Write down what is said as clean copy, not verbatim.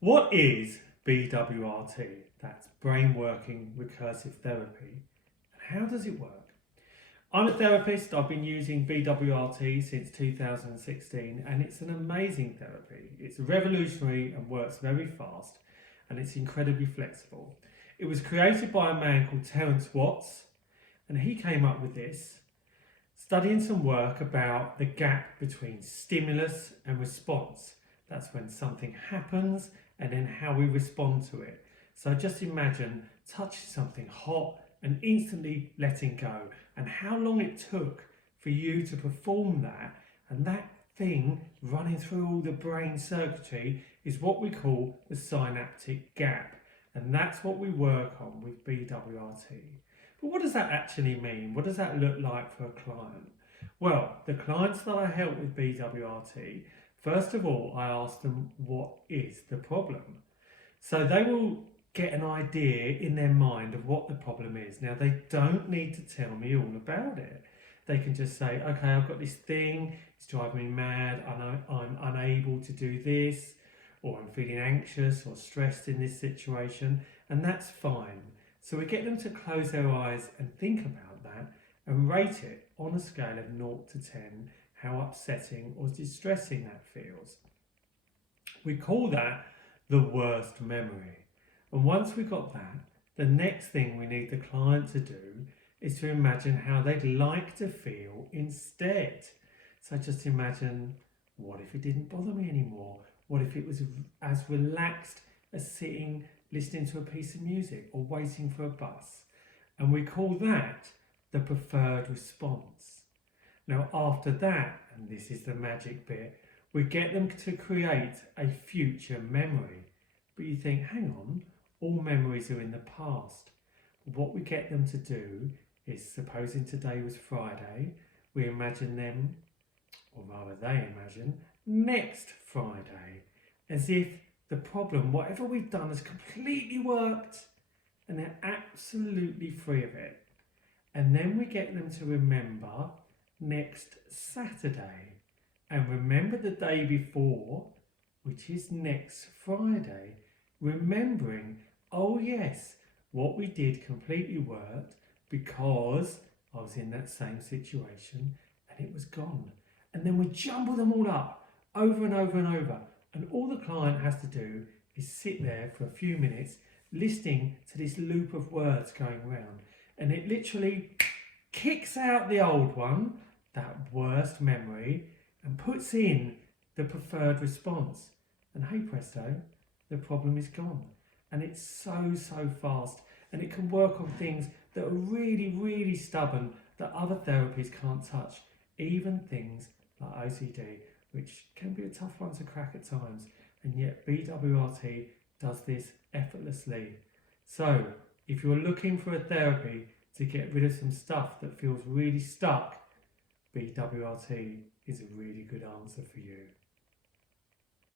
What is BWRT? That's BrainWorking Recursive Therapy. And how does it work? I'm a therapist. I've been using BWRT since 2016 and it's an amazing therapy. It's revolutionary and works very fast and it's incredibly flexible. It was created by a man called Terence Watts and he came up with this, studying some work about the gap between stimulus and response. That's when something happens and then how we respond to it. So just imagine touching something hot and instantly letting go, and how long it took for you to perform that, and that thing running through all the brain circuitry is what we call the synaptic gap, and that's what we work on with BWRT. But what does that actually mean? What does that look like for a client? Well, the clients that I help with BWRT, first of all, I ask them what is the problem. So they will get an idea in their mind of what the problem is. Now, they don't need to tell me all about it. They can just say, okay, I've got this thing, it's driving me mad, I'm unable to do this, or I'm feeling anxious or stressed in this situation, and that's fine. So we get them to close their eyes and think about that and rate it on a scale of 0 to 10, how upsetting or distressing that feels. We call that the worst memory. And once we've got that, the next thing we need the client to do is to imagine how they'd like to feel instead. So just imagine, what if it didn't bother me anymore? What if it was as relaxed as sitting, listening to a piece of music or waiting for a bus? And we call that the preferred response. Now after that, and this is the magic bit, we get them to create a future memory. But you think, hang on, all memories are in the past. What we get them to do is, supposing today was Friday, we imagine them, or rather they imagine, next Friday, as if the problem, whatever we've done, has completely worked and they're absolutely free of it. And then we get them to remember next Saturday and remember the day before, which is next Friday, remembering, oh yes, what we did completely worked because I was in that same situation and it was gone. And then we jumble them all up over and over and over. And all the client has to do is sit there for a few minutes listening to this loop of words going round. And it literally kicks out the old one, that worst memory, and puts in the preferred response. And hey presto, the problem is gone. And it's so fast. And it can work on things that are really stubborn that other therapies can't touch. Even things like OCD, which can be a tough one to crack at times. And yet BWRT does this effortlessly. So if you're looking for a therapy to get rid of some stuff that feels really stuck, BWRT is a really good answer for you.